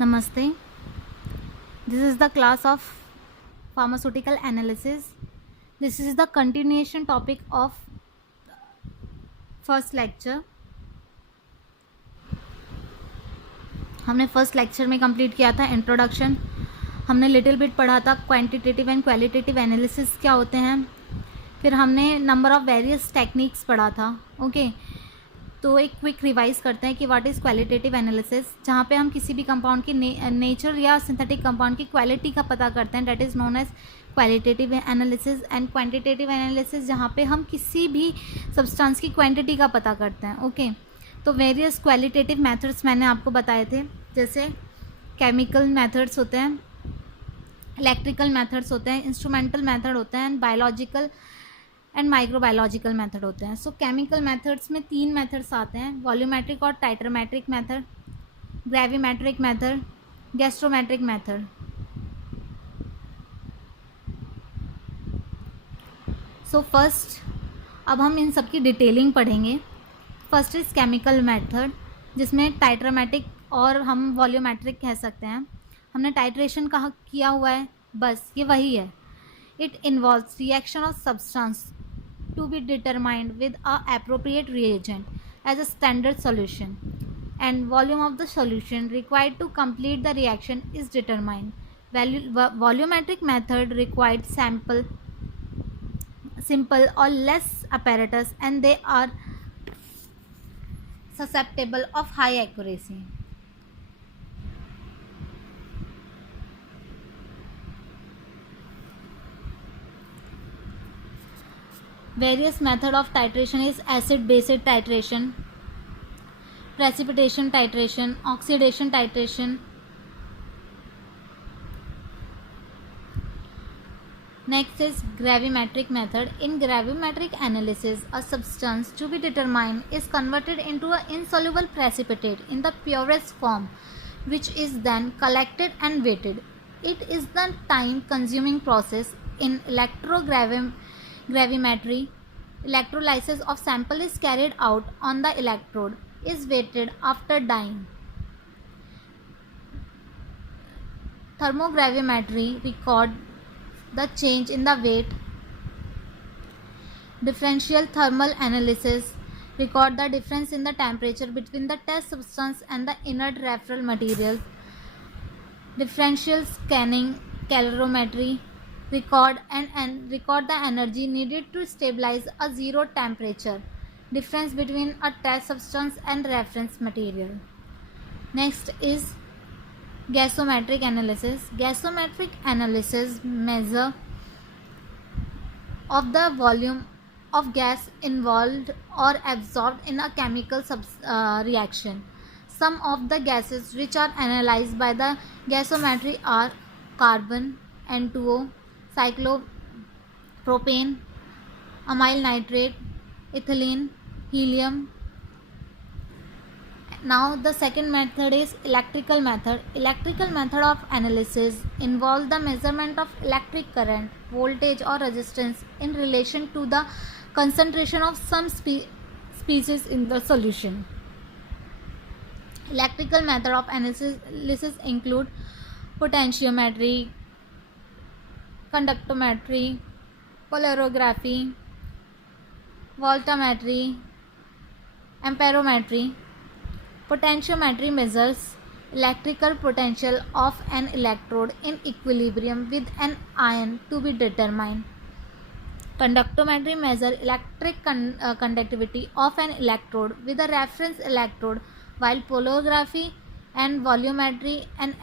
Namaste. This is the class of pharmaceutical analysis. This is the continuation topic of first lecture. हमने first lecture में complete किया था introduction. हमने little bit पढ़ा था quantitative and qualitative analysis क्या होते हैं. फिर हमने नंबर ऑफ वेरियस टेक्निक्स पढ़ा था. ओके तो एक क्विक रिवाइज करते हैं कि व्हाट इज़ क्वालिटेटिव एनालिसिस, जहाँ पे हम किसी भी कंपाउंड की नेचर या सिंथेटिक कंपाउंड की क्वालिटी का पता करते हैं. That is known as qualitative analysis. And quantitative analysis जहाँ पे हम किसी भी सब्सटेंस की क्वांटिटी का पता करते हैं. ओके तो वेरियस क्वालिटेटिव मेथड्स मैंने आपको बताए थे, जैसे केमिकल मेथड्स होते हैं, इलेक्ट्रिकल मेथड्स होते हैं, इंस्ट्रूमेंटल मेथड होते हैं, and biological and microbiological method होते हैं. सो केमिकल मेथड्स में 3 मेथड्स आते हैं: वॉल्यूमेट्रिक और titrometric method, gravimetric method, gasometric method. So first अब हम इन सब की डिटेलिंग पढ़ेंगे. फर्स्ट इज़ केमिकल मेथड, जिसमें टाइट्रोमेट्रिक और हम वॉल्यूमेट्रिक कह सकते हैं. हमने टाइट्रेशन कहा किया हुआ है, बस ये वही है. It involves reaction of substance to be determined with a appropriate reagent as a standard solution, and volume of the solution required to complete the reaction is determined. Volumetric method required simple or less apparatus, and they are susceptible of high accuracy. Various method of titration is acid-base titration, precipitation titration, oxidation titration. Next is gravimetric method. In gravimetric analysis, a substance to be determined is converted into an insoluble precipitate in the purest form, which is then collected and weighted. It is the time-consuming process. In gravimetry, electrolysis of sample is carried out on the electrode, is weighted after dyeing. Thermogravimetry record the change in the weight. Differential thermal analysis record the difference in the temperature between the test substance and the inert referral material. Differential scanning calorimetry record the energy needed to stabilize a zero temperature difference between a test substance and reference material. Next is gasometric analysis. Gasometric analysis measure of the volume of gas involved or absorbed in a chemical reaction. Some of the gases which are analyzed by the gasometry are carbon, N2O, cyclopropane, amyl nitrate, ethylene, helium. Now the second method is electrical method. Electrical method of analysis involves the measurement of electric current, voltage or resistance in relation to the concentration of some species in the solution. Electrical method of analysis include potentiometry, conductometry, polarography, voltammetry, amperometry. Potentiometry measures electrical potential of an electrode in equilibrium with an ion to be determined. Conductometry measures electric conductivity of an electrode with a reference electrode, while polarography and volumetry and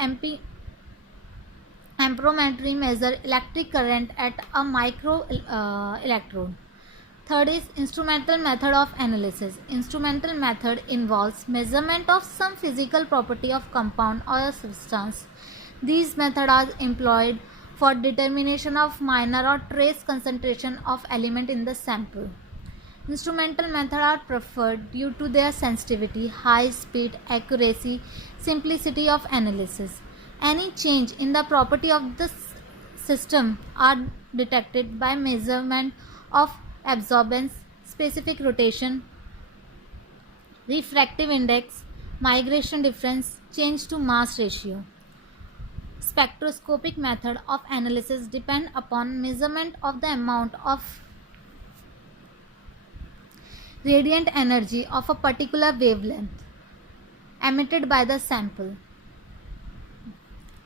amperometry measure electric current at a micro electrode. Third is instrumental method of analysis. Instrumental method involves measurement of some physical property of compound or a substance. These methods are employed for determination of minor or trace concentration of element in the sample. Instrumental methods are preferred due to their sensitivity, high speed, accuracy, simplicity of analysis. Any change in the property of the system are detected by measurement of absorbance, specific rotation, refractive index, migration difference, change to mass ratio. Spectroscopic method of analysis depend upon measurement of the amount of radiant energy of a particular wavelength emitted by the sample.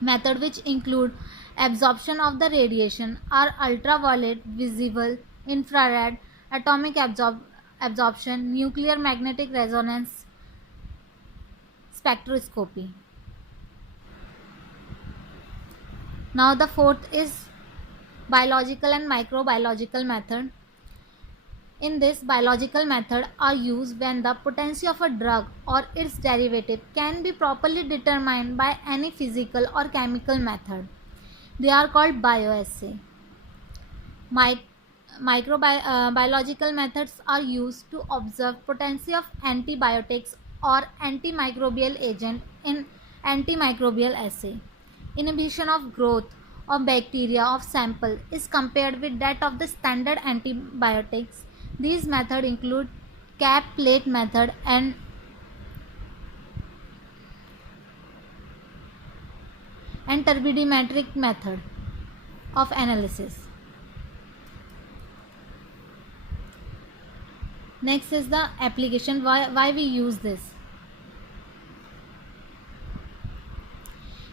Method which include absorption of the radiation are ultraviolet, visible, infrared, atomic absorption, nuclear magnetic resonance spectroscopy. Now the fourth is biological and microbiological method. In this, biological method are used when the potency of a drug or its derivative can be properly determined by any physical or chemical method. They are called bioassay. Biological methods are used to observe potency of antibiotics or antimicrobial agent in antimicrobial assay. Inhibition of growth of bacteria of sample is compared with that of the standard antibiotics. These methods include cap plate method and turbidimetric method of analysis. Next is the application. Why we use this?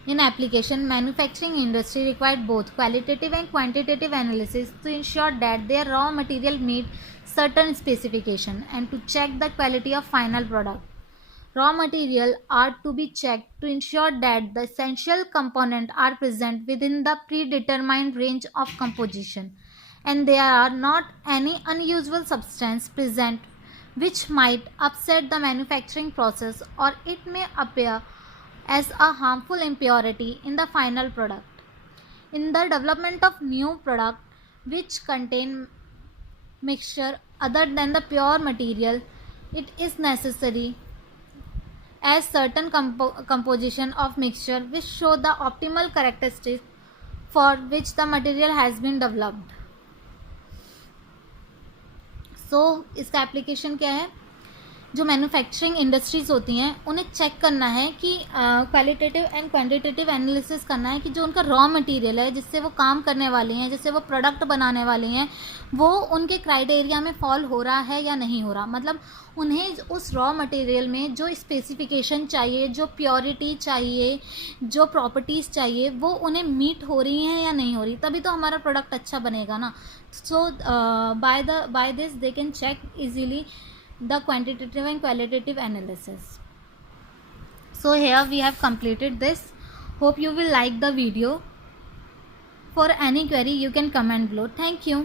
In application, manufacturing industry required both qualitative and quantitative analysis to ensure that their raw material meet certain specification and to check the quality of final product. Raw material are to be checked to ensure that the essential components are present within the predetermined range of composition and there are not any unusual substance present which might upset the manufacturing process or it may appear as a harmful impurity in the final product. In the development of new product which contain mixture other than the pure material, it is necessary as certain composition of mixture which show the optimal characteristics for which the material has been developed. So इसका application क्या है? जो manufacturing industries होती हैं उन्हें check करना है कि क्वालिटेटिव एंड क्वांटिटेटिव एनालिसिस करना है कि जो उनका रॉ मटेरियल है जिससे वो काम करने वाली हैं, जिससे वो प्रोडक्ट बनाने वाली हैं, वो उनके क्राइटेरिया में फॉल हो रहा है या नहीं हो रहा. मतलब उन्हें उस रॉ मटेरियल में जो स्पेसिफिकेशन चाहिए, जो प्योरिटी चाहिए, जो प्रॉपर्टीज़ चाहिए, वो उन्हें मीट हो रही हैं या नहीं हो रही, तभी तो हमारा प्रोडक्ट अच्छा बनेगा ना. So by this they can check easily the quantitative and qualitative analysis. So here we have completed this. Hope you will like the video. For any query you can comment below. Thank you.